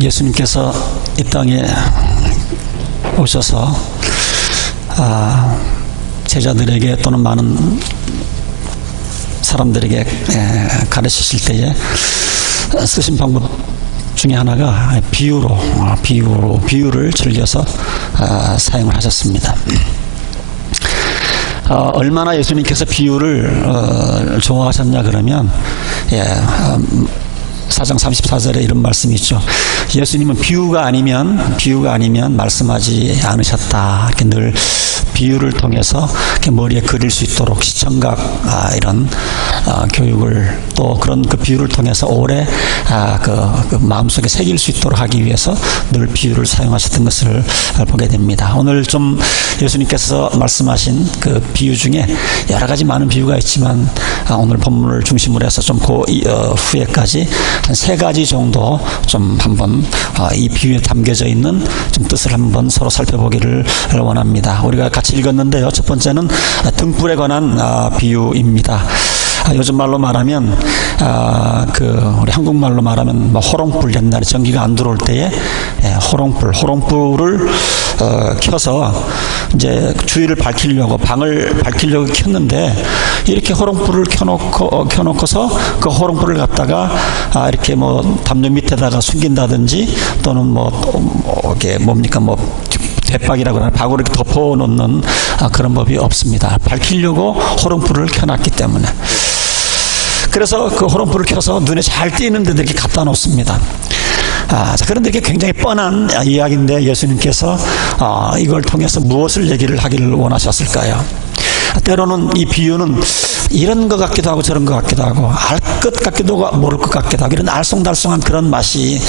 예수님께서 이 땅에 오셔서 제자들에게 또는 많은 사람들에게 가르치실 때에 쓰신 방법 중에 하나가 비유를 즐겨서 사용을 하셨습니다. 얼마나 예수님께서 비유를 좋아하셨냐 그러면 4장 34절에 이런 말씀이 있죠. 예수님은 비유가 아니면 말씀하지 않으셨다. 이렇게 늘 비유를 통해서 이렇게 머리에 그릴 수 있도록 시청각 이런 교육을 또 그런 그 비유를 통해서 오래 그 마음속에 새길 수 있도록 하기 위해서 늘 비유를 사용하셨던 것을 보게 됩니다. 오늘 좀 예수님께서 말씀하신 그 비유 중에 여러 가지 많은 비유가 있지만 오늘 본문을 중심으로 해서 좀 그 후에까지 한 3가지 정도 좀 한번 이 비유에 담겨져 있는 좀 뜻을 한번 서로 살펴보기를 원합니다. 우리가 같이 읽었는데요. 첫 번째는 등불에 관한 비유입니다. 요즘 말로 말하면 우리 한국말로 말하면 뭐 호롱불, 옛날에 전기가 안 들어올 때에 호롱불을 켜서 이제 주위를 밝히려고 방을 밝히려고 켰는데 이렇게 호롱불을 켜놓고서 그 호롱불을 갖다가 이렇게 뭐 담요 밑에다가 숨긴다든지 또는 이게 뭡니까 대박이라고 하나 박으로 이렇게 덮어놓는 그런 법이 없습니다. 밝히려고 호롱불을 켜놨기 때문에. 그래서 그 호롱불을 켜서 눈에 잘 띄는 데들 이렇게 갖다 놓습니다. 그런데 이게 굉장히 뻔한 이야기인데 예수님께서 이걸 통해서 무엇을 얘기를 하기를 원하셨을까요? 때로는 이 비유는 이런 것 같기도 하고 저런 것 같기도 하고 알 것 같기도 하고 모를 것 같기도 하고 이런 알쏭달쏭한 그런 맛이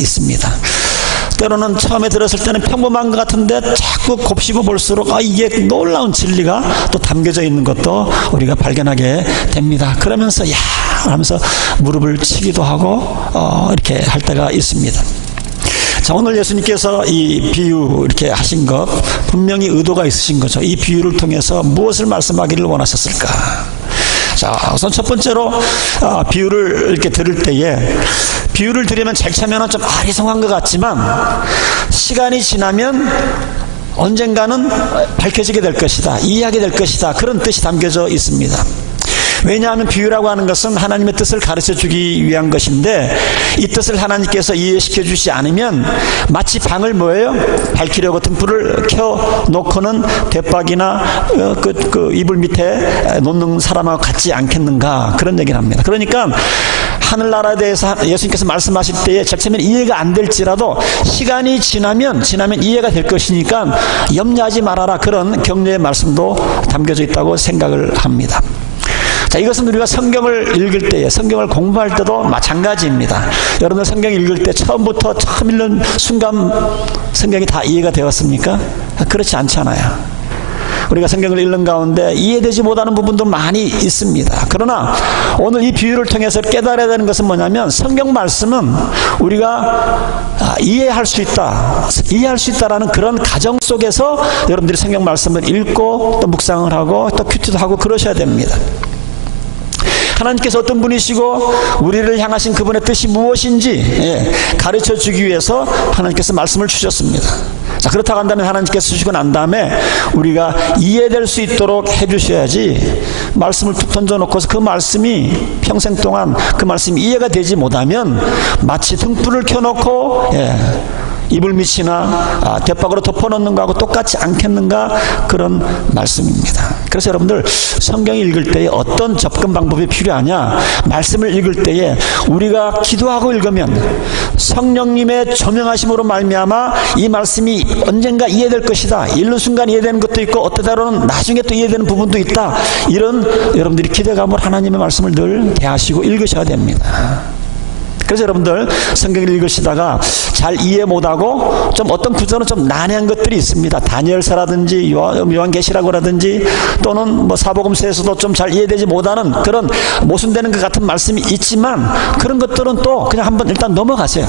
있습니다. 때로는 처음에 들었을 때는 평범한 것 같은데 자꾸 곱씹어 볼수록 이게 놀라운 진리가 또 담겨져 있는 것도 우리가 발견하게 됩니다. 그러면서 하면서 무릎을 치기도 하고 이렇게 할 때가 있습니다. 자, 오늘 예수님께서 이 비유 이렇게 하신 것 분명히 의도가 있으신 거죠. 이 비유를 통해서 무엇을 말씀하기를 원하셨을까? 자, 우선 첫 번째로 비유를 이렇게 들을 때에 비유를 들으면 제일 처음에는 좀 아리송한 것 같지만 시간이 지나면 언젠가는 밝혀지게 될 것이다, 이해하게 될 것이다, 그런 뜻이 담겨져 있습니다. 왜냐하면 비유라고 하는 것은 하나님의 뜻을 가르쳐주기 위한 것인데 이 뜻을 하나님께서 이해시켜 주지 않으면 마치 방을 밝히려고 등불을 켜놓고는 대박이나 그 이불 밑에 놓는 사람하고 같지 않겠는가, 그런 얘기를 합니다. 그러니까 하늘나라에 대해서 예수님께서 말씀하실 때에 처음에 이해가 안 될지라도 시간이 지나면 이해가 될 것이니까 염려하지 말아라, 그런 격려의 말씀도 담겨져 있다고 생각을 합니다. 자, 이것은 우리가 성경을 읽을 때에, 성경을 공부할 때도 마찬가지입니다. 여러분들 성경 읽을 때 처음부터 처음 읽는 순간 성경이 다 이해가 되었습니까? 그렇지 않잖아요. 우리가 성경을 읽는 가운데 이해되지 못하는 부분도 많이 있습니다. 그러나 오늘 이 비유를 통해서 깨달아야 되는 것은 뭐냐면 성경 말씀은 우리가 이해할 수 있다라는 그런 가정 속에서 여러분들이 성경 말씀을 읽고 또 묵상을 하고 또 큐티도 하고 그러셔야 됩니다. 하나님께서 어떤 분이시고 우리를 향하신 그분의 뜻이 무엇인지 가르쳐 주기 위해서 하나님께서 말씀을 주셨습니다. 자, 그렇다고 한다면 하나님께서 주시고 난 다음에 우리가 이해될 수 있도록 해주셔야지, 말씀을 툭 던져놓고서 그 말씀이 평생 동안 그 말씀이 이해가 되지 못하면 마치 등불을 켜놓고 이불 밑이나 대박으로 덮어놓는 거하고 똑같지 않겠는가, 그런 말씀입니다. 그래서 여러분들 성경 읽을 때에 어떤 접근 방법이 필요하냐, 말씀을 읽을 때에 우리가 기도하고 읽으면 성령님의 조명하심으로 말미암아 이 말씀이 언젠가 이해될 것이다, 읽는 순간 이해되는 것도 있고 어떤 때로는 나중에 또 이해되는 부분도 있다, 이런 여러분들이 기대감으로 하나님의 말씀을 늘 대하시고 읽으셔야 됩니다. 그래서 여러분들 성경을 읽으시다가 잘 이해 못하고 좀 어떤 구조는 좀 난해한 것들이 있습니다. 다니엘서라든지 요한계시라고라든지 또는 사복음서에서도 좀 잘 이해되지 못하는 그런 모순되는 것 같은 말씀이 있지만 그런 것들은 또 그냥 한번 일단 넘어가세요.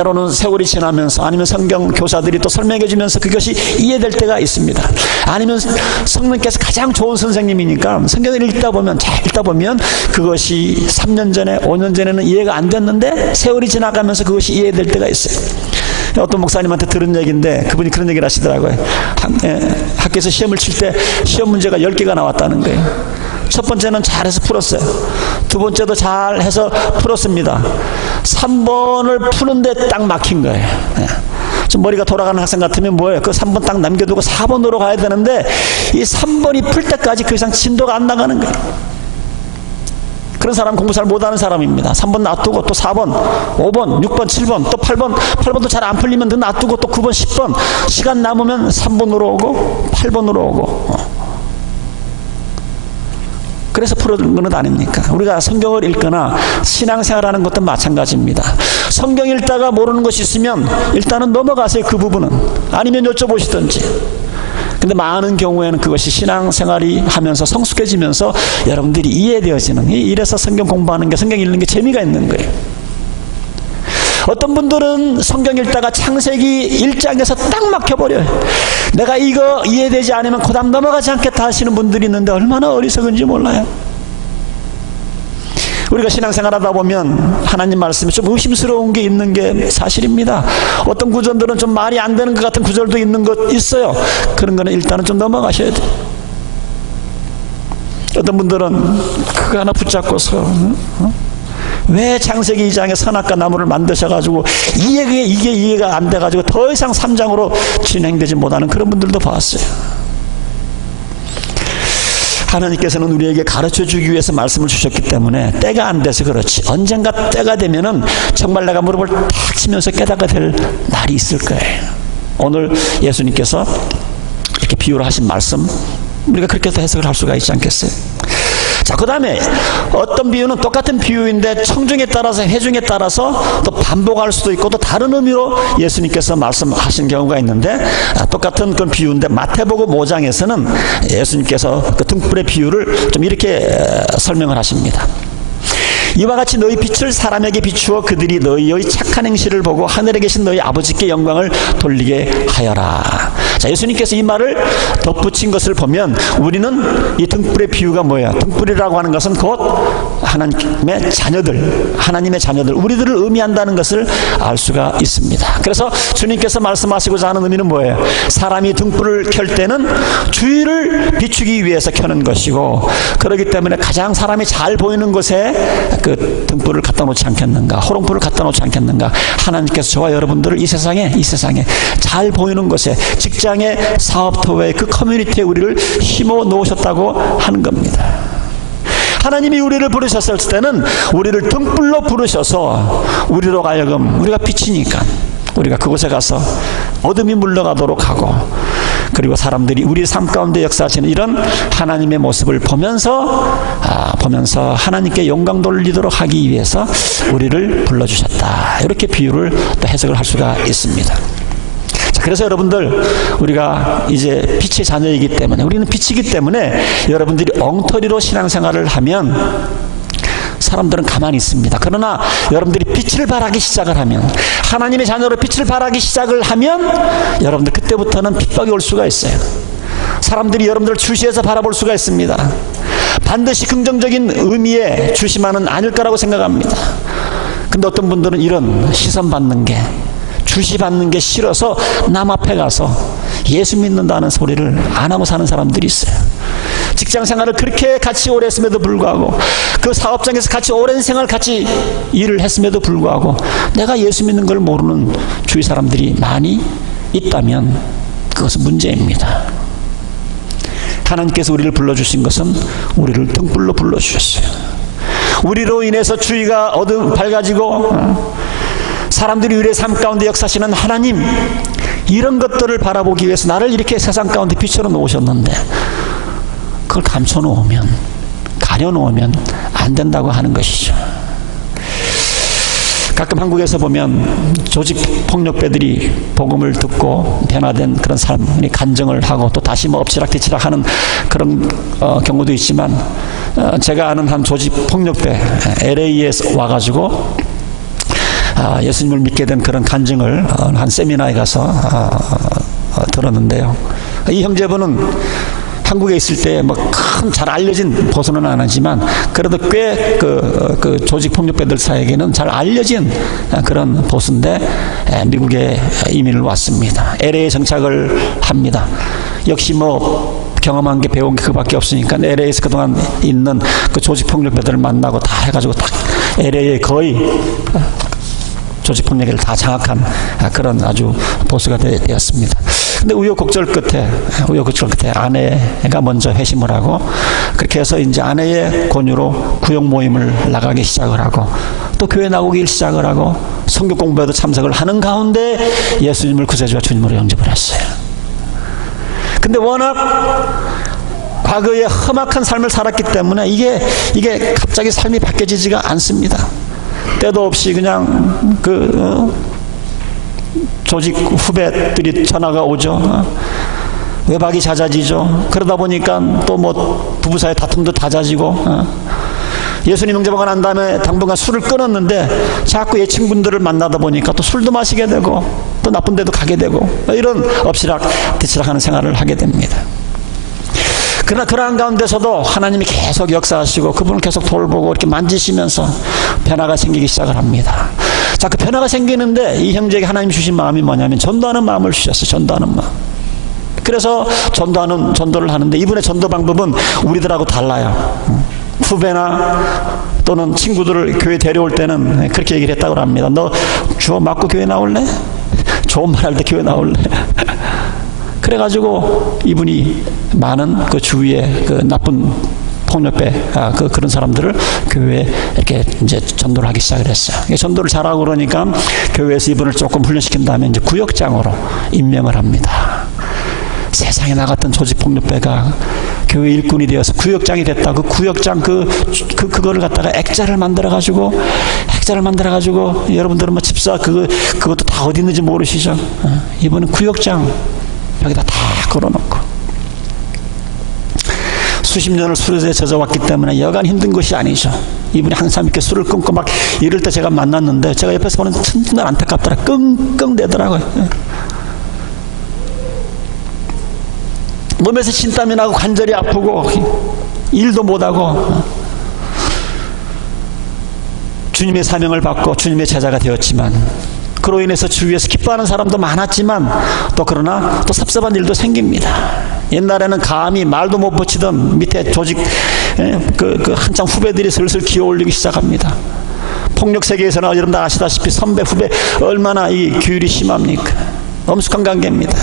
때로는 세월이 지나면서 아니면 성경 교사들이 또 설명해 주면서 그것이 이해될 때가 있습니다. 아니면 성령께서 가장 좋은 선생님이니까 성경을 읽다 보면 잘 읽다 보면 그것이 3년 전에 5년 전에는 이해가 안 됐는데 세월이 지나가면서 그것이 이해될 때가 있어요. 어떤 목사님한테 들은 얘기인데 그분이 그런 얘기를 하시더라고요. 학교에서 시험을 칠 때 시험 문제가 10개가 나왔다는 거예요. 첫 번째는 잘해서 풀었어요. 두 번째도 잘해서 풀었습니다. 3번을 푸는데 딱 막힌 거예요. 좀 머리가 돌아가는 학생 같으면 뭐예요? 그 3번 딱 남겨두고 4번으로 가야 되는데 이 3번이 풀 때까지 그 이상 진도가 안 나가는 거예요. 그런 사람 공부 잘 못하는 사람입니다. 3번 놔두고 또 4번, 5번, 6번, 7번, 또 8번, 8번도 잘 안 풀리면 또 놔두고 또 9번, 10번 시간 남으면 3번으로 오고 8번으로 오고 그래서 풀어주는 건 아닙니까? 우리가 성경을 읽거나 신앙생활하는 것도 마찬가지입니다. 성경 읽다가 모르는 것이 있으면 일단은 넘어가세요. 그 부분은. 아니면 여쭤보시든지. 근데 많은 경우에는 그것이 신앙생활이 하면서 성숙해지면서 여러분들이 이해되어지는, 이래서 성경 공부하는 게, 성경 읽는 게 재미가 있는 거예요. 어떤 분들은 성경 읽다가 창세기 1장에서 딱 막혀버려요. 내가 이거 이해되지 않으면 그 다음 넘어가지 않겠다 하시는 분들이 있는데 얼마나 어리석은지 몰라요. 우리가 신앙생활 하다 보면 하나님 말씀에 좀 의심스러운 게 있는 게 사실입니다. 어떤 구절들은 좀 말이 안 되는 것 같은 구절도 있는 것 있어요. 그런 거는 일단은 좀 넘어가셔야 돼요. 어떤 분들은 그거 하나 붙잡고서 왜 창세기 2장에 선악과 나무를 만드셔가지고 이게 이해가 안 돼가지고 더 이상 3장으로 진행되지 못하는 그런 분들도 봤어요. 하나님께서는 우리에게 가르쳐주기 위해서 말씀을 주셨기 때문에 때가 안 돼서 그렇지 언젠가 때가 되면은 정말 내가 무릎을 탁 치면서 깨닫게 될 날이 있을 거예요. 오늘 예수님께서 이렇게 비유로 하신 말씀 우리가 그렇게 해석을 할 수가 있지 않겠어요? 자, 그 다음에 어떤 비유는 똑같은 비유인데 청중에 따라서 회중에 따라서 또 반복할 수도 있고 또 다른 의미로 예수님께서 말씀하신 경우가 있는데 똑같은 그런 비유인데 마태복음 5장에서는 예수님께서 그 등불의 비유를 좀 이렇게 설명을 하십니다. 이와 같이 너희 빛을 사람에게 비추어 그들이 너희의 착한 행실을 보고 하늘에 계신 너희 아버지께 영광을 돌리게 하여라. 자, 예수님께서 이 말을 덧붙인 것을 보면 우리는 이 등불의 비유가 뭐야? 등불이라고 하는 것은 곧 하나님의 자녀들, 우리들을 의미한다는 것을 알 수가 있습니다. 그래서 주님께서 말씀하시고자 하는 의미는 뭐예요? 사람이 등불을 켤 때는 주위를 비추기 위해서 켜는 것이고 그렇기 때문에 가장 사람이 잘 보이는 곳에 그 등불을 갖다 놓지 않겠는가, 호롱불을 갖다 놓지 않겠는가. 하나님께서 저와 여러분들을 이 세상에 잘 보이는 곳에, 직장의 사업터에, 그 커뮤니티에 우리를 심어 놓으셨다고 하는 겁니다. 하나님이 우리를 부르셨을 때는 우리를 등불로 부르셔서 우리로 하여금, 우리가 빛이니까 우리가 그곳에 가서 어둠이 물러가도록 하고, 그리고 사람들이 우리 삶 가운데 역사하시는 이런 하나님의 모습을 보면서 하나님께 영광 돌리도록 하기 위해서 우리를 불러주셨다. 이렇게 비유를 또 해석을 할 수가 있습니다. 자, 그래서 여러분들, 우리가 이제 빛의 자녀이기 때문에, 우리는 빛이기 때문에 여러분들이 엉터리로 신앙생활을 하면 사람들은 가만히 있습니다. 그러나 여러분들이 빛을 발하기 시작을 하면, 하나님의 자녀로 빛을 발하기 시작을 하면 여러분들 그때부터는 핍박이 올 수가 있어요. 사람들이 여러분들을 주시해서 바라볼 수가 있습니다. 반드시 긍정적인 의미의 주시만은 아닐 거라고 생각합니다. 근데 어떤 분들은 이런 시선 받는 게, 주시받는 게 싫어서 남 앞에 가서 예수 믿는다는 소리를 안 하고 사는 사람들이 있어요. 직장 생활을 그렇게 같이 오래 했음에도 불구하고, 그 사업장에서 같이 오랜 생활 같이 일을 했음에도 불구하고 내가 예수 믿는 걸 모르는 주위 사람들이 많이 있다면 그것은 문제입니다. 하나님께서 우리를 불러주신 것은 우리를 등불로 불러주셨어요. 우리로 인해서 주위가 밝아지고 사람들이 우리의 삶 가운데 역사하시는 하나님, 이런 것들을 바라보기 위해서 나를 이렇게 세상 가운데 비춰 놓으셨는데 그걸 감춰놓으면, 가려놓으면 안 된다고 하는 것이죠. 가끔 한국에서 보면 조직폭력배들이 복음을 듣고 변화된 그런 삶이 간증을 하고 또 다시 엎치락뒤치락 하는 그런 경우도 있지만, 제가 아는 한 조직폭력배 LA에서 와가지고 예수님을 믿게 된 그런 간증을 한 세미나에 가서 들었는데요. 이 형제분은 한국에 있을 때 뭐 큰 잘 알려진 보수는 안 하지만 그래도 꽤 그 조직 폭력배들 사이에게는 잘 알려진 그런 보수인데 미국에 이민을 왔습니다. LA에 정착을 합니다. 역시 뭐 경험한 게 배운 게 그밖에 없으니까 LA에서 그동안 있는 그 조직 폭력배들을 만나고 다 해가지고 딱 LA에 거의 조직 폭력을 다 장악한 그런 아주 보수가 되었습니다. 근데 우여곡절 끝에 아내가 먼저 회심을 하고 그렇게 해서 이제 아내의 권유로 구역 모임을 나가기 시작을 하고 또 교회 나오기 시작을 하고 성경 공부에도 참석을 하는 가운데 예수님을 구세주와 주님으로 영접을 했어요. 근데 워낙 과거에 험악한 삶을 살았기 때문에 이게 갑자기 삶이 바뀌어지지가 않습니다. 때도 없이 그냥 조직 후배들이 전화가 오죠. 외박이 잦아지죠. 그러다 보니까 또 뭐 부부 사이 다툼도 잦아지고 예수님 영접하고 난 다음에 당분간 술을 끊었는데 자꾸 예 친구들을 만나다 보니까 또 술도 마시게 되고 또 나쁜 데도 가게 되고 이런 엎치락 뒤치락하는 생활을 하게 됩니다. 그러나 그러한 가운데서도 하나님이 계속 역사하시고 그분을 계속 돌보고 이렇게 만지시면서 변화가 생기기 시작을 합니다. 자, 그 변화가 생기는데 이 형제에게 하나님 주신 마음이 뭐냐면 전도하는 마음을 주셨어요. 전도하는 마음. 그래서 전도를 하는데 이분의 전도 방법은 우리들하고 달라요. 후배나 또는 친구들을 교회 데려올 때는 그렇게 얘기를 했다고 합니다. 너 주어 맞고 교회 나올래? 좋은 말 할 때 교회 나올래? 그래가지고 이분이 많은 그 주위에 그 나쁜 폭력배 그런 사람들을 교회에 이렇게 이제 전도를 하기 시작을 했어요. 전도를 잘하고 그러니까 교회에서 이분을 조금 훈련시킨 다음에 이제 구역장으로 임명을 합니다. 세상에 나갔던 조직 폭력배가 교회 일꾼이 되어서 구역장이 됐다. 그 구역장 그거를 갖다가 액자를 만들어가지고 여러분들은 뭐 집사 그것도 다 어디 있는지 모르시죠? 이분은 구역장 여기다 다 걸어놓고 수십 년을 술에 젖어왔기 때문에 여간 힘든 것이 아니죠. 이분이 항상 이렇게 술을 끊고 막 이럴 때 제가 만났는데 제가 옆에서 보는 정말 안타깝더라. 끙끙대더라고요. 몸에서 진땀이 나고 관절이 아프고 일도 못하고 주님의 사명을 받고 주님의 제자가 되었지만 그로 인해서 주위에서 기뻐하는 사람도 많았지만 또 그러나 또 섭섭한 일도 생깁니다. 옛날에는 감히 말도 못 붙이던 밑에 조직 한창 후배들이 슬슬 기어올리기 시작합니다. 폭력 세계에서는 여러분 다 아시다시피 선배 후배 얼마나 이 규율이 심합니까? 엄숙한 관계입니다.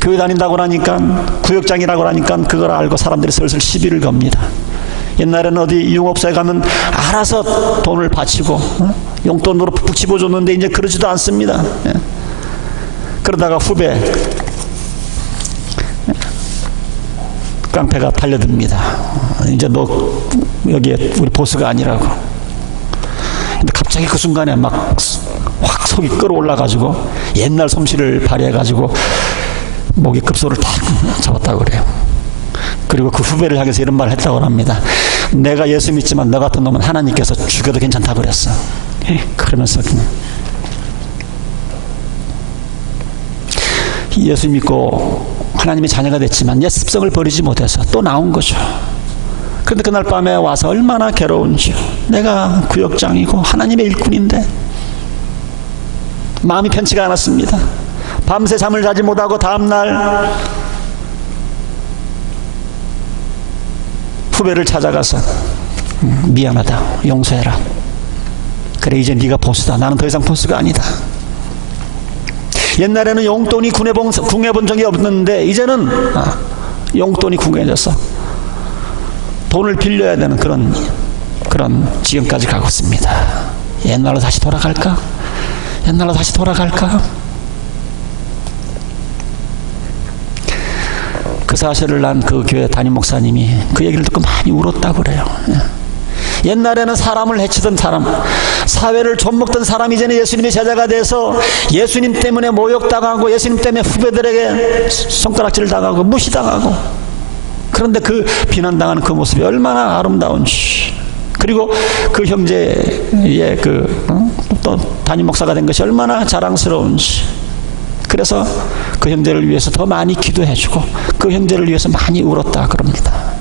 교회 다닌다고 하니까 구역장이라고 하니까 그걸 알고 사람들이 슬슬 시비를 겁니다. 옛날에는 어디 융업소에 가면 알아서 돈을 바치고 용돈으로 푹푹 집어줬는데 이제 그러지도 않습니다. 그러다가 후배 깡패가 달려듭니다. 이제 너 여기에 우리 보스가 아니라고. 근데 갑자기 그 순간에 막 확 속이 끌어올라가지고 옛날 솜씨를 발휘해가지고 목에 급소를 탁 잡았다고 그래요. 그리고 그 후배를 향해서 이런 말을 했다고 합니다. 내가 예수 믿지만 너 같은 놈은 하나님께서 죽여도 괜찮다고 그랬어. 그러면서 예수 믿고 하나님의 자녀가 됐지만 옛 습성을 버리지 못해서 또 나온 거죠. 그런데 그날 밤에 와서 얼마나 괴로운지요. 내가 구역장이고 하나님의 일꾼인데 마음이 편치가 않았습니다. 밤새 잠을 자지 못하고 다음날 후배를 찾아가서 미안하다, 용서해라. 그래 이제 네가 보스다. 나는 더 이상 보스가 아니다. 옛날에는 용돈이 궁해본 적이 없는데 이제는 용돈이 궁해져서 돈을 빌려야 되는 그런 지경까지 가고 있습니다. 옛날로 다시 돌아갈까? 옛날로 다시 돌아갈까? 그 사실을 난 그 교회 담임 목사님이 그 얘기를 듣고 많이 울었다고 그래요. 옛날에는 사람을 해치던 사람, 사회를 좀먹던 사람이 이제는 예수님의 제자가 돼서 예수님 때문에 모욕당하고 예수님 때문에 후배들에게 손가락질 당하고 무시당하고, 그런데 그 비난당하는 그 모습이 얼마나 아름다운지. 그리고 그 형제의 또 담임 목사가 된 것이 얼마나 자랑스러운지. 그래서 그 형제를 위해서 더 많이 기도해주고 그 형제를 위해서 많이 울었다 그럽니다.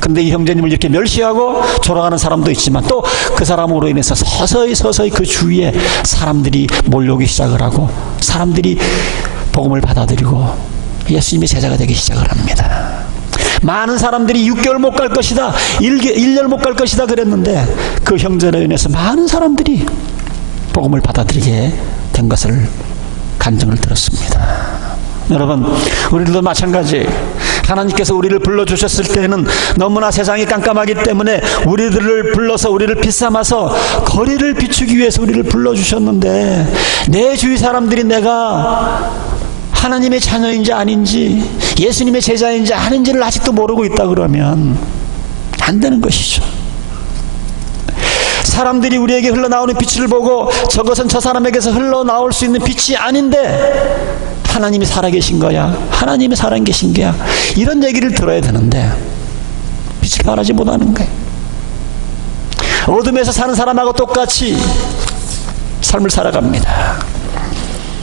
근데 이 형제님을 이렇게 멸시하고 조롱하는 사람도 있지만 또 그 사람으로 인해서 서서히 그 주위에 사람들이 몰려오기 시작을 하고 사람들이 복음을 받아들이고 예수님의 제자가 되기 시작을 합니다. 많은 사람들이 6개월 못 갈 것이다, 1년 못 갈 것이다 그랬는데 그 형제로 인해서 많은 사람들이 복음을 받아들이게 된 것을 간증을 들었습니다. 여러분, 우리들도 마찬가지. 하나님께서 우리를 불러주셨을 때는 너무나 세상이 깜깜하기 때문에 우리들을 불러서 우리를 비삼아서 거리를 비추기 위해서 우리를 불러주셨는데 내 주위 사람들이 내가 하나님의 자녀인지 아닌지 예수님의 제자인지 아닌지를 아직도 모르고 있다 그러면 안 되는 것이죠. 사람들이 우리에게 흘러나오는 빛을 보고 저것은 저 사람에게서 흘러나올 수 있는 빛이 아닌데 하나님이 살아계신 거야, 하나님이 살아계신 거야, 이런 얘기를 들어야 되는데 빛을 발하지 못하는 거예요. 어둠에서 사는 사람하고 똑같이 삶을 살아갑니다.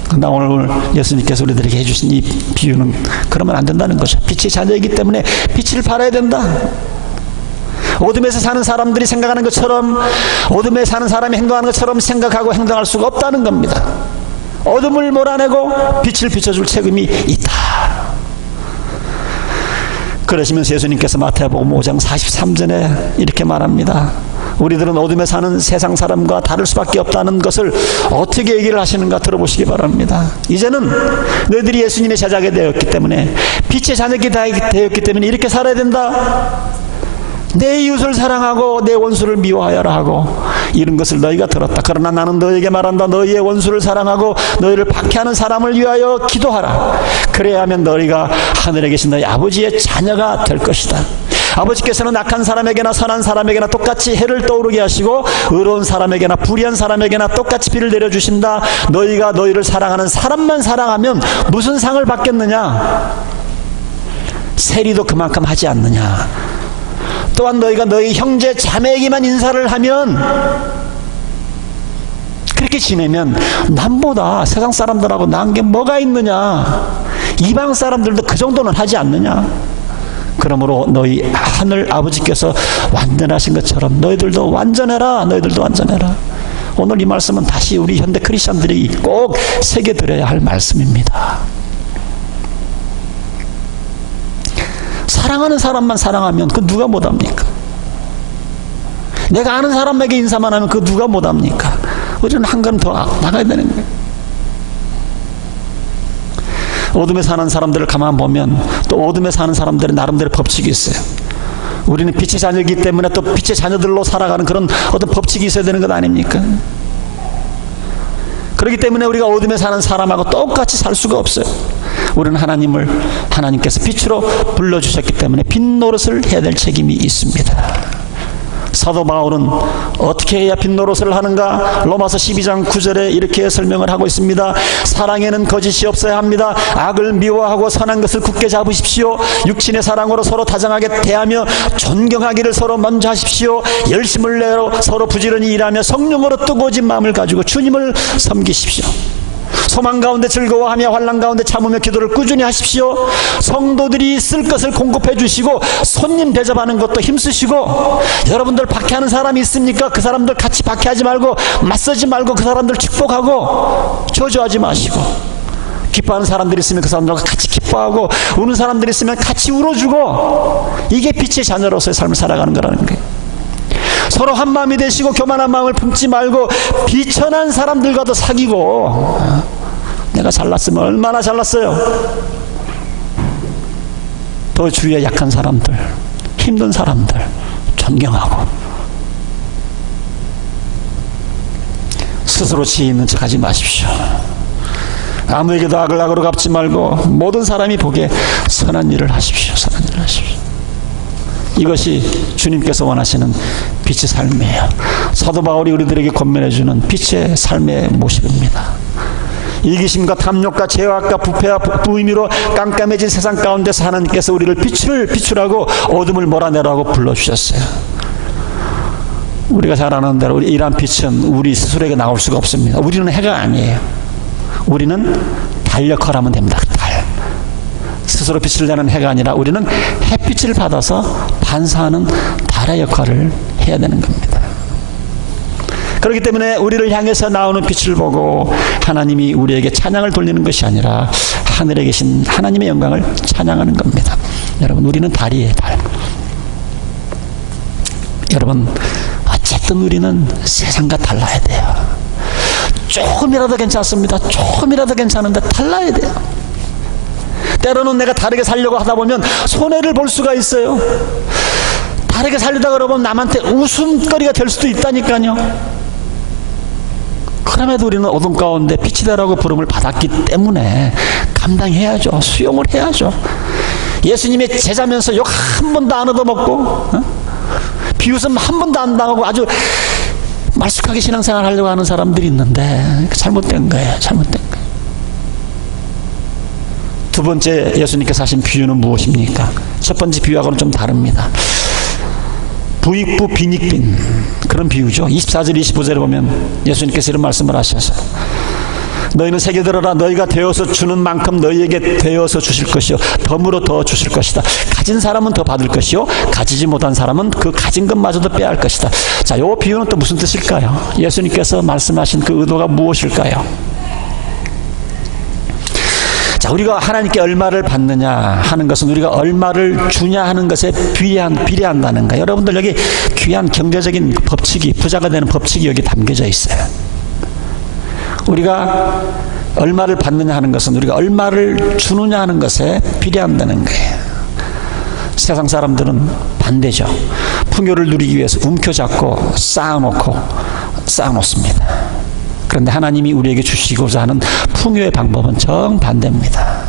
그러나 오늘 예수님께서 우리들에게 해주신 이 비유는 그러면 안 된다는 거죠. 빛의 자녀이기 때문에 빛을 발해야 된다. 어둠에서 사는 사람들이 생각하는 것처럼, 어둠에 사는 사람이 행동하는 것처럼 생각하고 행동할 수가 없다는 겁니다. 어둠을 몰아내고 빛을 비춰줄 책임이 있다. 그러시면서 예수님께서 마태복음 5장 43절에 이렇게 말합니다. 우리들은 어둠에 사는 세상 사람과 다를 수밖에 없다는 것을 어떻게 얘기를 하시는가 들어보시기 바랍니다. 이제는 너희들이 예수님의 제자가 되었기 때문에, 빛의 자녀가 되었기 때문에 이렇게 살아야 된다. 내 이웃을 사랑하고 내 원수를 미워하여라 하고 이런 것을 너희가 들었다. 그러나 나는 너희에게 말한다. 너희의 원수를 사랑하고 너희를 박해하는 사람을 위하여 기도하라. 그래야 하면 너희가 하늘에 계신 너희 아버지의 자녀가 될 것이다. 아버지께서는 악한 사람에게나 선한 사람에게나 똑같이 해를 떠오르게 하시고 의로운 사람에게나 불의한 사람에게나 똑같이 비를 내려주신다. 너희가 너희를 사랑하는 사람만 사랑하면 무슨 상을 받겠느냐? 세리도 그만큼 하지 않느냐? 또한 너희가 너희 형제 자매에게만 인사를 하면, 그렇게 지내면 남보다 세상 사람들하고 나은 게 뭐가 있느냐? 이방 사람들도 그 정도는 하지 않느냐? 그러므로 너희 하늘 아버지께서 완전하신 것처럼 너희들도 완전해라. 너희들도 완전해라. 오늘 이 말씀은 다시 우리 현대 크리스천들이 꼭 새겨들어야 할 말씀입니다. 사랑하는 사람만 사랑하면 그 누가 못합니까? 내가 아는 사람에게 인사만 하면 그 누가 못합니까? 우리는 한 걸음 더 나가야 되는 거예요. 어둠에 사는 사람들을 가만 보면 또 어둠에 사는 사람들은 나름대로 법칙이 있어요. 우리는 빛의 자녀이기 때문에 또 빛의 자녀들로 살아가는 그런 어떤 법칙이 있어야 되는 것 아닙니까? 그렇기 때문에 우리가 어둠에 사는 사람하고 똑같이 살 수가 없어요. 우리는 하나님께서 빛으로 불러주셨기 때문에 빛 노릇을 해야 될 책임이 있습니다. 사도 바울은 어떻게 해야 빛 노릇을 하는가? 로마서 12장 9절에 이렇게 설명을 하고 있습니다. 사랑에는 거짓이 없어야 합니다. 악을 미워하고 선한 것을 굳게 잡으십시오. 육신의 사랑으로 서로 다정하게 대하며 존경하기를 서로 먼저 하십시오. 열심을 내어 서로 부지런히 일하며 성령으로 뜨거워진 마음을 가지고 주님을 섬기십시오. 소망 가운데 즐거워하며 환난 가운데 참으며 기도를 꾸준히 하십시오. 성도들이 쓸 것을 공급해 주시고 손님 대접하는 것도 힘쓰시고, 여러분들 박해하는 사람이 있습니까? 그 사람들 같이 박해하지 말고 맞서지 말고 그 사람들 축복하고 저주하지 마시고, 기뻐하는 사람들이 있으면 그 사람들과 같이 기뻐하고 우는 사람들이 있으면 같이 울어주고, 이게 빛의 자녀로서의 삶을 살아가는 거라는 거예요. 서로 한 마음이 되시고 교만한 마음을 품지 말고 비천한 사람들과도 사귀고, 내가 잘났으면 얼마나 잘났어요. 더 주위에 약한 사람들, 힘든 사람들 존경하고, 스스로 지혜 있는 척하지 마십시오. 아무에게도 악을 악으로 갚지 말고 모든 사람이 보기에 선한 일을 하십시오. 선한 일을 하십시오. 이것이 주님께서 원하시는 빛의 삶이에요. 사도 바울이 우리들에게 권면해주는 빛의 삶의 모습입니다. 이기심과 탐욕과 죄악과 부패와 부의미로 깜깜해진 세상 가운데서 하나님께서 우리를 빛을 비추라고 어둠을 몰아내라고 불러주셨어요. 우리가 잘 아는 대로 이러한 빛은 우리 스스로에게 나올 수가 없습니다. 우리는 해가 아니에요. 우리는 달 역할을 하면 됩니다. 달. 스스로 빛을 내는 해가 아니라 우리는 햇빛을 받아서 반사하는 달의 역할을 해야 되는 겁니다. 그렇기 때문에 우리를 향해서 나오는 빛을 보고 하나님이 우리에게 찬양을 돌리는 것이 아니라 하늘에 계신 하나님의 영광을 찬양하는 겁니다. 여러분, 우리는 달이에요. 달. 여러분, 어쨌든 우리는 세상과 달라야 돼요. 조금이라도 괜찮습니다. 조금이라도 괜찮은데 달라야 돼요. 때로는 내가 다르게 살려고 하다 보면 손해를 볼 수가 있어요. 다르게 살려다 그러면 남한테 웃음거리가 될 수도 있다니까요. 그럼에도 우리는 어둠 가운데 빛이 되라고 부름을 받았기 때문에 감당해야죠. 수용을 해야죠. 예수님의 제자면서 욕 한 번도 안 얻어먹고 비웃음 한 번도 안 당하고 아주 말쑥하게 신앙생활 하려고 하는 사람들이 있는데 잘못된 거예요. 잘못된 거예요. 두 번째 예수님께서 하신 비유는 무엇입니까? 첫 번째 비유하고는 좀 다릅니다. 부익부 빈익빈, 그런 비유죠. 24절 25절에 보면 예수님께서 이런 말씀을 하셔서 너희는 새겨 들어라. 너희가 되어서 주는 만큼 너희에게 되어서 주실 것이요 덤으로 더 주실 것이다. 가진 사람은 더 받을 것이요 가지지 못한 사람은 그 가진 것마저도 빼앗을 것이다. 자, 이 비유는 또 무슨 뜻일까요? 예수님께서 말씀하신 그 의도가 무엇일까요? 자, 우리가 하나님께 얼마를 받느냐 하는 것은 우리가 얼마를 주냐 하는 것에 비례한다는 거예요. 여러분들 여기 귀한 경제적인 법칙이, 부자가 되는 법칙이 여기 담겨져 있어요. 우리가 얼마를 받느냐 하는 것은 우리가 얼마를 주느냐 하는 것에 비례한다는 거예요. 세상 사람들은 반대죠. 풍요를 누리기 위해서 움켜잡고 쌓아놓습니다. 그런데 하나님이 우리에게 주시고자 하는 풍요의 방법은 정반대입니다.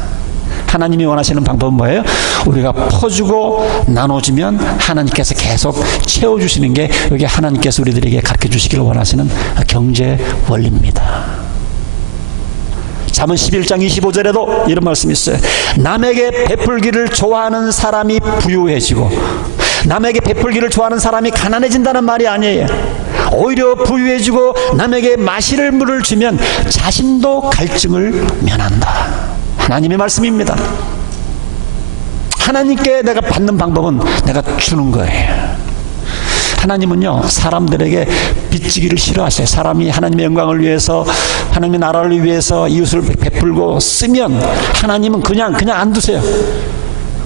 하나님이 원하시는 방법은 뭐예요? 우리가 퍼주고 나눠주면 하나님께서 계속 채워주시는 게 여기 하나님께서 우리들에게 가르쳐 주시기를 원하시는 경제 원리입니다. 잠언 11장 25절에도 이런 말씀이 있어요. 남에게 베풀기를 좋아하는 사람이 부유해지고 남에게 베풀기를 좋아하는 사람이 가난해진다는 말이 아니에요. 오히려 부유해지고 남에게 마실 물을 주면 자신도 갈증을 면한다. 하나님의 말씀입니다. 하나님께 내가 받는 방법은 내가 주는 거예요. 하나님은요, 사람들에게 빚지기를 싫어하세요. 사람이 하나님의 영광을 위해서, 하나님의 나라를 위해서 이웃을 베풀고 쓰면 하나님은 그냥 안 두세요.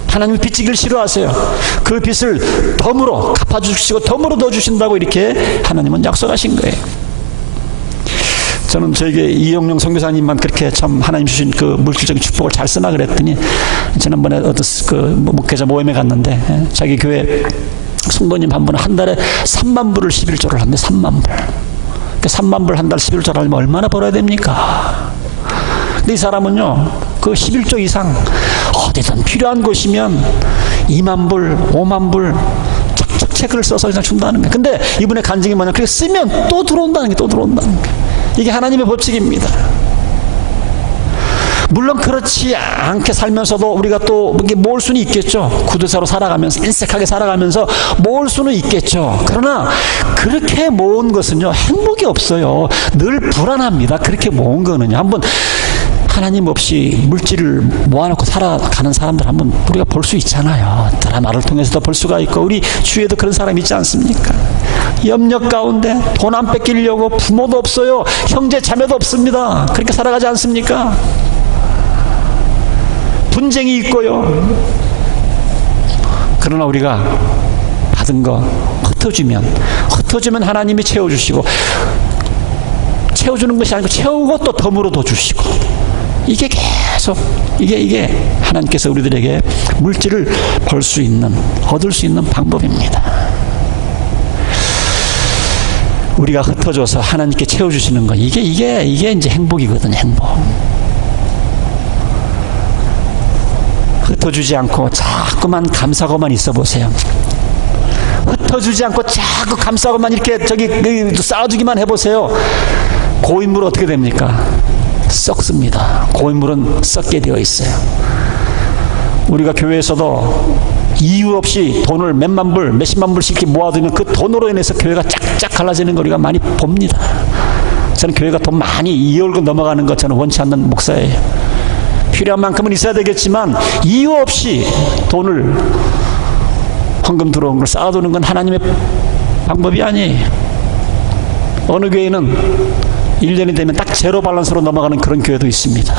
하나님은 빚지기를 싫어하세요. 그 빚을 덤으로 갚아주시고 덤으로 더 주신다고 이렇게 하나님은 약속하신 거예요. 저는 저에게 이영룡 선교사님만 그렇게 참 하나님 주신 그 물질적인 축복을 잘 쓰나 그랬더니 지난번에 어떤 그 목회자 모임에 갔는데 자기 교회 성도님 한 분은 한 달에 3만 불을 11조를 하는데 3만 불. 3만 불 한 달 11조를 하려면 얼마나 벌어야 됩니까? 근데 이 사람은요, 그 11조 이상 어디든 필요한 곳이면 2만 불, 5만 불 척척 체크를 써서 그냥 준다는 거예요. 근데 이분의 간증이 뭐냐? 그렇게 쓰면 또 들어온다는 게, 또 들어온다는 게. 이게 하나님의 법칙입니다. 물론 그렇지 않게 살면서도 우리가 또 모을 수는 있겠죠. 구두사로 살아가면서, 인색하게 살아가면서 모을 수는 있겠죠. 그러나 그렇게 모은 것은요, 행복이 없어요. 늘 불안합니다. 그렇게 모은 거는요. 한번 하나님 없이 물질을 모아놓고 살아가는 사람들 한번 우리가 볼 수 있잖아요. 드라마를 통해서도 볼 수가 있고 우리 주위에도 그런 사람이 있지 않습니까? 염려 가운데 돈 안 뺏기려고 부모도 없어요. 형제 자매도 없습니다. 그렇게 살아가지 않습니까? 분쟁이 있고요. 그러나 우리가 받은 거 흩어주면 하나님이 채워주시고, 채워주는 것이 아니고 채우고 또 덤으로 더 주시고, 이게 계속 이게 하나님께서 우리들에게 물질을 벌 수 있는, 얻을 수 있는 방법입니다. 우리가 흩어져서 하나님께 채워주시는 거, 이게 이제 행복이거든요. 행복. 흩어주지 않고 자꾸만 감싸고만 있어 보세요. 흩어주지 않고 자꾸 감싸고만 이렇게 쌓아주기만 해보세요. 고인물 어떻게 됩니까? 썩습니다. 고인물은 썩게 되어 있어요. 우리가 교회에서도 이유 없이 돈을 몇만 불, 몇십만 불씩 이렇게 모아두면 그 돈으로 인해서 교회가 쫙쫙 갈라지는 걸 우리가 많이 봅니다. 저는 교회가 돈 많이 이월고 넘어가는 것 저는 원치 않는 목사예요. 필요한 만큼은 있어야 되겠지만 이유 없이 돈을 헌금 들어온 걸 쌓아두는 건 하나님의 방법이 아니에요. 어느 교회는 1년이 되면 딱 제로 밸런스로 넘어가는 그런 교회도 있습니다.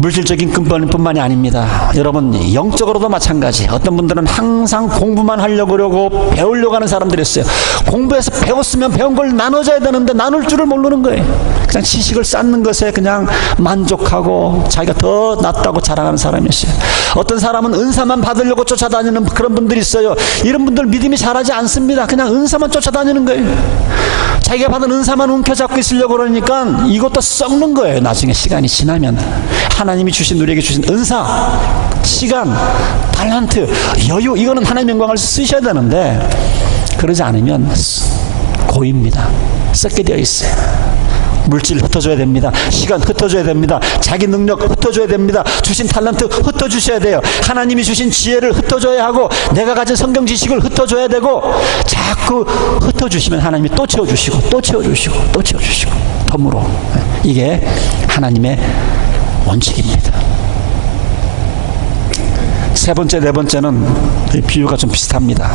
물질적인 근본뿐만이 아닙니다. 여러분, 영적으로도 마찬가지. 어떤 분들은 항상 공부만 하려고 그러고 배우려고 하는 사람들이 있어요. 공부해서 배웠으면 배운 걸 나눠줘야 되는데 나눌 줄을 모르는 거예요. 그냥 지식을 쌓는 것에 그냥 만족하고 자기가 더 낫다고 자랑하는 사람이 있어요. 어떤 사람은 은사만 받으려고 쫓아다니는 그런 분들이 있어요. 이런 분들 믿음이 자라지 않습니다. 그냥 은사만 쫓아다니는 거예요. 자기가 받은 은사만 움켜잡고 있으려고 그러니까 이것도 썩는 거예요. 나중에 시간이 지나면. 하나님이 주신, 우리에게 주신 은사, 시간, 탤런트, 여유, 이거는 하나님의 영광을 쓰셔야 되는데 그러지 않으면 고입니다. 썩게 되어 있어요. 물질 흩어줘야 됩니다. 시간 흩어줘야 됩니다. 자기 능력 흩어줘야 됩니다. 주신 탤런트 흩어주셔야 돼요. 하나님이 주신 지혜를 흩어줘야 하고 내가 가진 성경 지식을 흩어줘야 되고, 자꾸 흩어주시면 하나님이 또 채워주시고 또 채워주시고 또 채워주시고 덤으로. 이게 하나님의 원칙입니다. 세 번째, 네 번째는 비유가 좀 비슷합니다.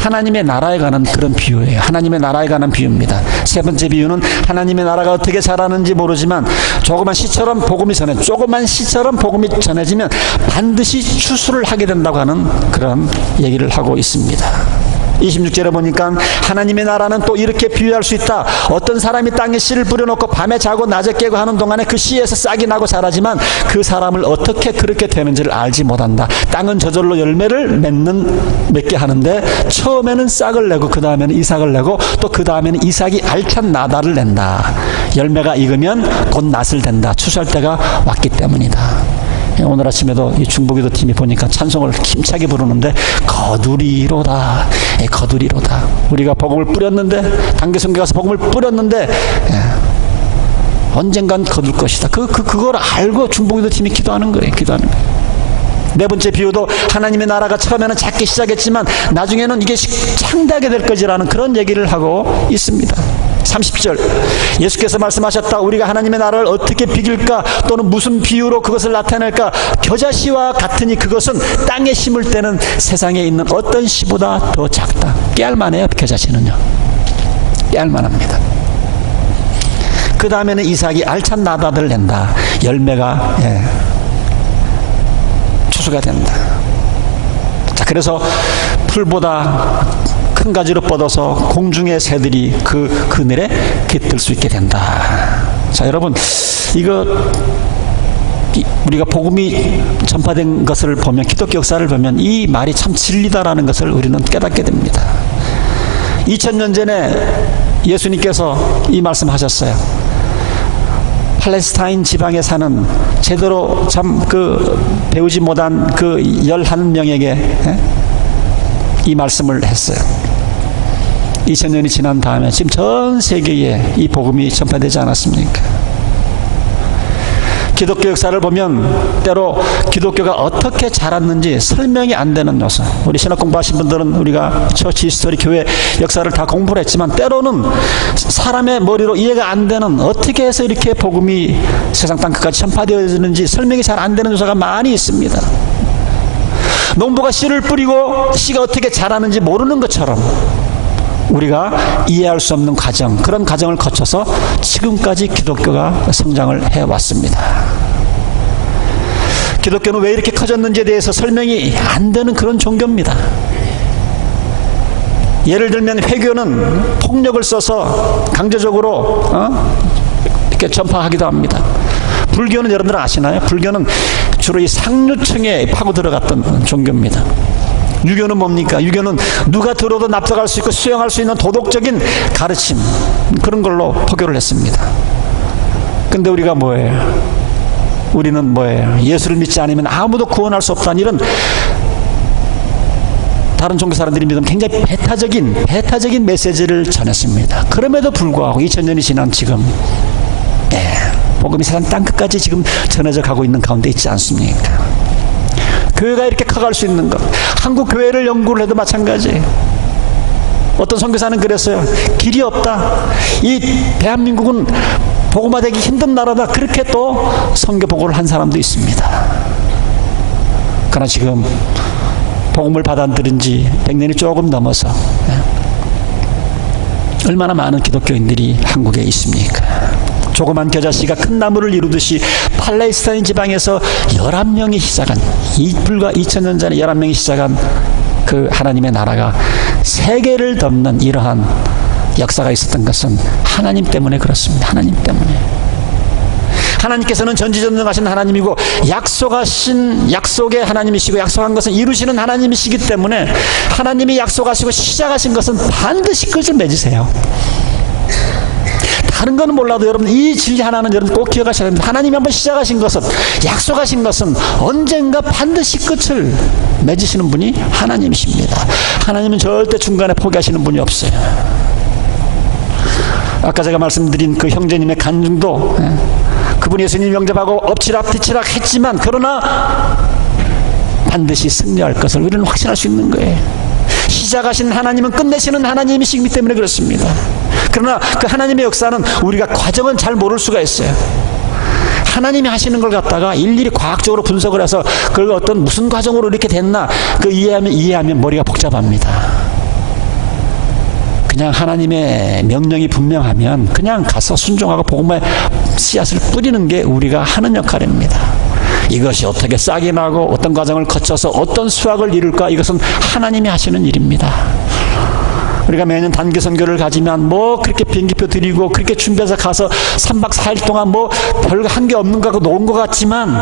하나님의 나라에 관한 그런 비유예요. 하나님의 나라에 관한 비유입니다. 세 번째 비유는 하나님의 나라가 어떻게 자라는지 모르지만 조그만 씨처럼 복음이 전해지면 반드시 추수를 하게 된다고 하는 그런 얘기를 하고 있습니다. 26절에 보니까 하나님의 나라는 또 이렇게 비유할 수 있다. 어떤 사람이 땅에 씨를 뿌려놓고 밤에 자고 낮에 깨고 하는 동안에 그 씨에서 싹이 나고 자라지만 그 사람을 어떻게 그렇게 되는지를 알지 못한다. 땅은 저절로 열매를 맺게 하는데 처음에는 싹을 내고 그 다음에는 이삭을 내고 또 그 다음에는 이삭이 알찬 나달을 낸다. 열매가 익으면 곧 낫을 댄다. 추수할 때가 왔기 때문이다. 오늘 아침에도 이 중보기도 팀이 보니까 찬송을 힘차게 부르는데 거두리로다, 거두리로다. 우리가 복음을 뿌렸는데, 단계성교 가서 복음을 뿌렸는데 언젠간 거둘 것이다. 그걸 알고 중보기도 팀이 기도하는 거예요. 네 번째 비유도 하나님의 나라가 처음에는 작게 시작했지만 나중에는 이게 창대하게 될 것이라는 그런 얘기를 하고 있습니다. 30절, 예수께서 말씀하셨다. 우리가 하나님의 나라를 어떻게 비길까, 또는 무슨 비유로 그것을 나타낼까. 겨자씨와 같으니 그것은 땅에 심을 때는 세상에 있는 어떤 씨보다 더 작다. 깨알만해요. 겨자씨는요, 깨알만합니다. 그 다음에는 이삭이 알찬 나다들을 낸다. 열매가 추수가 된다. 자, 그래서 풀보다 큰 가지로 뻗어서 공중의 새들이 그 그늘에 깃들 수 있게 된다. 자, 여러분, 이거 우리가 복음이 전파된 것을 보면, 기독교 역사를 보면 이 말이 참 진리다라는 것을 우리는 깨닫게 됩니다. 2000년 전에 예수님께서 이 말씀하셨어요. 팔레스타인 지방에 사는 제대로 참 배우지 못한 그 11명에게 이 말씀을 했어요. 2000년이 지난 다음에 지금 전 세계에 이 복음이 전파되지 않았습니까? 기독교 역사를 보면 때로 기독교가 어떻게 자랐는지 설명이 안 되는 요소. 우리 신학 공부하신 분들은 우리가 처치 히스토리, 교회 역사를 다 공부를 했지만 때로는 사람의 머리로 이해가 안 되는, 어떻게 해서 이렇게 복음이 세상 땅끝까지 전파되어지는지 설명이 잘 안 되는 요소가 많이 있습니다. 농부가 씨를 뿌리고 씨가 어떻게 자라는지 모르는 것처럼 우리가 이해할 수 없는 과정, 그런 과정을 거쳐서 지금까지 기독교가 성장을 해왔습니다. 기독교는 왜 이렇게 커졌는지에 대해서 설명이 안 되는 그런 종교입니다. 예를 들면 회교는 폭력을 써서 강제적으로 이렇게 전파하기도 합니다. 불교는 여러분들 아시나요? 불교는 주로 이 상류층에 파고 들어갔던 종교입니다. 유교는 뭡니까? 유교는 누가 들어도 납득할 수 있고 수용할 수 있는 도덕적인 가르침, 그런 걸로 포교를 했습니다. 근데 우리가 뭐예요? 우리는 뭐예요? 예수를 믿지 않으면 아무도 구원할 수 없다는, 이런 다른 종교 사람들이 믿으면 굉장히 배타적인 메시지를 전했습니다. 그럼에도 불구하고 2000년이 지난 지금 복음이 세상 땅끝까지 지금 전해져 가고 있는 가운데 있지 않습니까? 교회가 이렇게 커갈 수 있는 것, 한국 교회를 연구를 해도 마찬가지예요. 어떤 선교사는 그랬어요. 길이 없다. 이 대한민국은 복음화되기 힘든 나라다. 그렇게 또 선교 보고를 한 사람도 있습니다. 그러나 지금 복음을 받아들인 지 100년이 조금 넘어서 얼마나 많은 기독교인들이 한국에 있습니까? 조그만 겨자씨가 큰 나무를 이루듯이 팔레스타인 지방에서 11명이 시작한, 불과 2000년 전에 11명이 시작한 그 하나님의 나라가 세계를 덮는 이러한 역사가 있었던 것은 하나님 때문에 그렇습니다. 하나님 때문에. 하나님께서는 전지전능하신 하나님이고 약속의 하나님이시고 약속한 것은 이루시는 하나님이시기 때문에 하나님이 약속하시고 시작하신 것은 반드시 끝을 맺으세요. 다른 건 몰라도 여러분 이 진리 하나는 여러분 꼭 기억하셔야 됩니다. 하나님이 한번 시작하신 것은, 약속하신 것은 언젠가 반드시 끝을 맺으시는 분이 하나님이십니다. 하나님은 절대 중간에 포기하시는 분이 없어요. 아까 제가 말씀드린 그 형제님의 간증도 그분이 예수님 영접하고 엎치락 뒤치락 했지만 그러나 반드시 승리할 것을 우리는 확신할 수 있는 거예요. 시작하신 하나님은 끝내시는 하나님이시기 때문에 그렇습니다. 그러나 그 하나님의 역사는 우리가 과정은 잘 모를 수가 있어요. 하나님이 하시는 걸 갖다가 일일이 과학적으로 분석을 해서 그걸 어떤 무슨 과정으로 이렇게 됐나 그 이해하면 머리가 복잡합니다. 그냥 하나님의 명령이 분명하면 그냥 가서 순종하고 복음의 씨앗을 뿌리는 게 우리가 하는 역할입니다. 이것이 어떻게 싹이 나고 어떤 과정을 거쳐서 어떤 수확을 이룰까, 이것은 하나님이 하시는 일입니다. 우리가 매년 단기 선교를 가지면 뭐 그렇게 비행기표 드리고 그렇게 준비해서 가서 3박 4일 동안 뭐 별거 한 게 없는 거 하고 놓은 것 같지만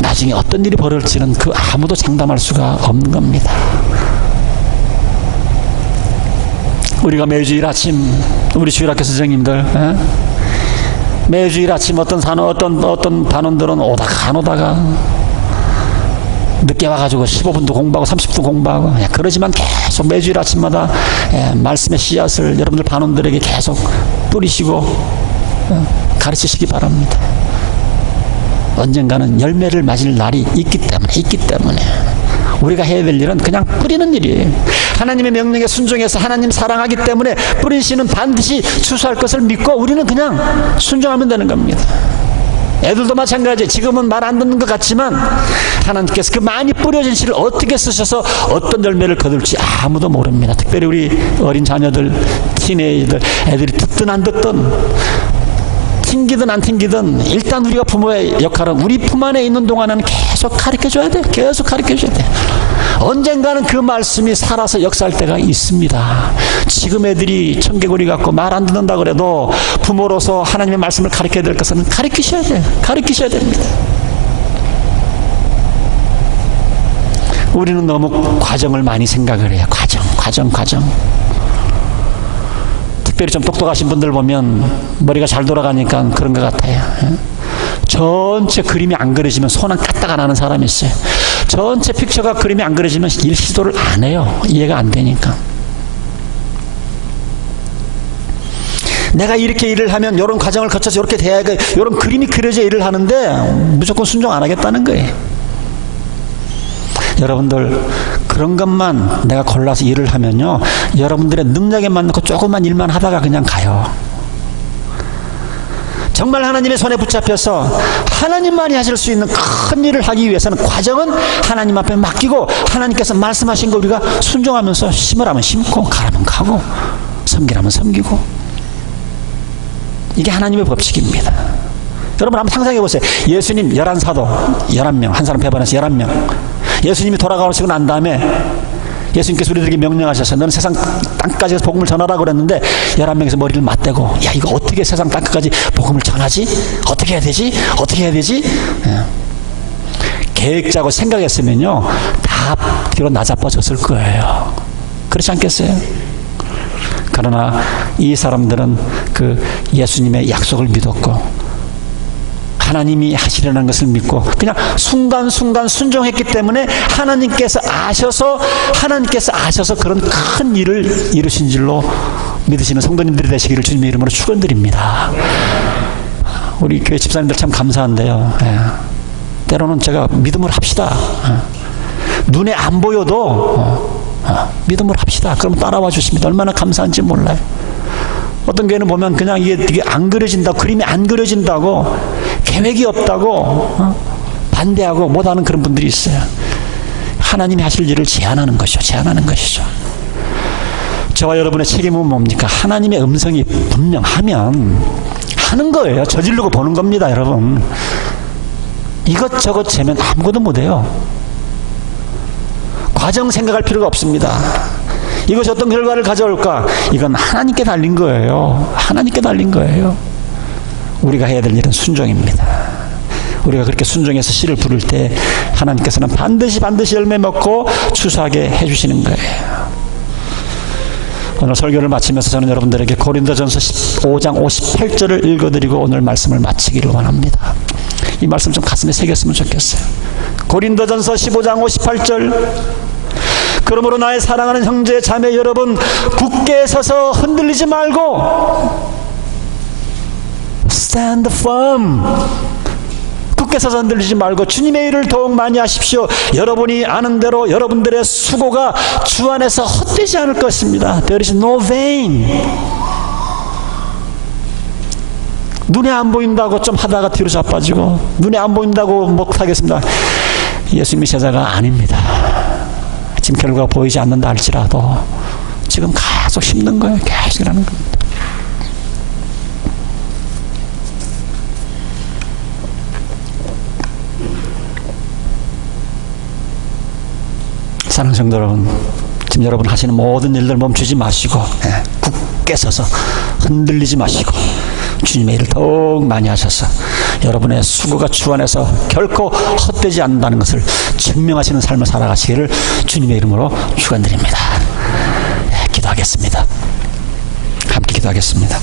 나중에 어떤 일이 벌어질지는 그 아무도 장담할 수가 없는 겁니다. 우리가 매주일 아침 우리 주일학교 선생님들 매주일 아침 어떤 단원들은 오다가 안 오다가 늦게 와가지고 15분도 공부하고 30분 공부하고 그러지만 계속 매주일 아침마다 말씀의 씨앗을 여러분들 반원들에게 계속 뿌리시고 가르치시기 바랍니다. 언젠가는 열매를 맞을 날이 있기 때문에 우리가 해야 될 일은 그냥 뿌리는 일이에요. 하나님의 명령에 순종해서 하나님 사랑하기 때문에 뿌린 씨는 반드시 추수할 것을 믿고 우리는 그냥 순종하면 되는 겁니다. 애들도 마찬가지. 지금은 말 안 듣는 것 같지만 하나님께서 그 많이 뿌려진 씨를 어떻게 쓰셔서 어떤 열매를 거둘지 아무도 모릅니다. 특별히 우리 어린 자녀들, 티네이저들, 애들이 듣든 안 듣든 튕기든 안 튕기든 일단 우리가 부모의 역할은 우리 품 안에 있는 동안에는 계속 가르쳐줘야 돼. 계속 가르쳐줘야 돼. 언젠가는 그 말씀이 살아서 역사할 때가 있습니다. 지금 애들이 청개구리 같고 말 안 듣는다 그래도 부모로서 하나님의 말씀을 가르쳐야 될 것은 가르치셔야 돼요. 가르치셔야 됩니다. 우리는 너무 과정을 많이 생각을 해요. 과정. 특별히 좀 똑똑하신 분들 보면 머리가 잘 돌아가니까 그런 것 같아요. 전체 그림이 안 그려지면 손 한 까딱 안 하는 사람이 있어요. 전체 픽처가 그림이 안 그려지면 일 시도를 안 해요. 이해가 안 되니까. 내가 이렇게 일을 하면 이런 과정을 거쳐서 이렇게 돼야 이런 그림이 그려져 일을 하는데 무조건 순종 안 하겠다는 거예요. 여러분들 그런 것만 내가 골라서 일을 하면요, 여러분들의 능력에 맞는 그 조그만 일만 하다가 그냥 가요. 정말 하나님의 손에 붙잡혀서 하나님만이 하실 수 있는 큰 일을 하기 위해서는 과정은 하나님 앞에 맡기고 하나님께서 말씀하신 거 우리가 순종하면서 심으라면 심고 가라면 가고 섬기라면 섬기고, 이게 하나님의 법칙입니다. 여러분 한번 상상해 보세요. 예수님 11사도 11명, 한 사람 배반해서 11명. 예수님이 돌아가시고 난 다음에 예수님께서 우리들에게 명령하셔서 너는 세상 땅까지 가서 복음을 전하라고 그랬는데 11명에서 머리를 맞대고, 야 이거 어떻게 세상 땅까지 복음을 전하지? 어떻게 해야 되지? 계획 짜고 생각했으면요 다 뒤로 나자빠졌을 거예요. 그렇지 않겠어요? 그러나 이 사람들은 그 예수님의 약속을 믿었고 하나님이 하시려는 것을 믿고 그냥 순간순간 순종했기 때문에 하나님께서 아셔서 그런 큰 일을 이루신 줄로 믿으시는 성도님들이 되시기를 주님의 이름으로 축원드립니다. 우리 교회 집사님들 참 감사한데요. 예. 때로는 제가 믿음을 합시다. 눈에 안 보여도 믿음을 합시다. 그러면 따라와 주십니다. 얼마나 감사한지 몰라요. 어떤 교회는 보면 그냥 이게 안 그려진다, 그림이 안 그려진다고, 계획이 없다고 반대하고 못하는 그런 분들이 있어요. 하나님이 하실 일을 제한하는 것이죠. 제한하는 것이죠. 저와 여러분의 책임은 뭡니까? 하나님의 음성이 분명하면 하는 거예요. 저지르고 보는 겁니다, 여러분. 이것저것 재면 아무것도 못해요. 과정 생각할 필요가 없습니다. 이것이 어떤 결과를 가져올까? 이건 하나님께 달린 거예요. 하나님께 달린 거예요. 우리가 해야 될 일은 순종입니다. 우리가 그렇게 순종해서 씨를 부를 때 하나님께서는 반드시 열매 먹고 추수하게 해주시는 거예요. 오늘 설교를 마치면서 저는 여러분들에게 고린도전서 15장 58절을 읽어드리고 오늘 말씀을 마치기를 원합니다. 이 말씀 좀 가슴에 새겼으면 좋겠어요. 고린도전서 15장 58절. 그러므로 나의 사랑하는 형제 자매 여러분, 굳게 서서 흔들리지 말고 stand firm. 굳게 서서 흔들리지 말고 주님의 일을 더욱 많이 하십시오. 여러분이 아는 대로 여러분들의 수고가 주 안에서 헛되지 않을 것입니다. There is no vain. 눈에 안 보인다고 좀 하다가 뒤로 자빠지고, 눈에 안 보인다고 못하겠습니다. 예수님이 제자가 아닙니다. 지금 결과가 보이지 않는다 할지라도 지금 계속 힘든 거예요. 계속 일하는 겁니다. 사랑하는 성도 여러분, 지금 여러분 하시는 모든 일들 멈추지 마시고 굳게 서서 흔들리지 마시고 주님의 일을 더욱 많이 하셔서 여러분의 수고가 주 안에서 결코 헛되지 않는다는 것을 증명하시는 삶을 살아가시기를 주님의 이름으로 축원드립니다. 기도하겠습니다. 함께 기도하겠습니다.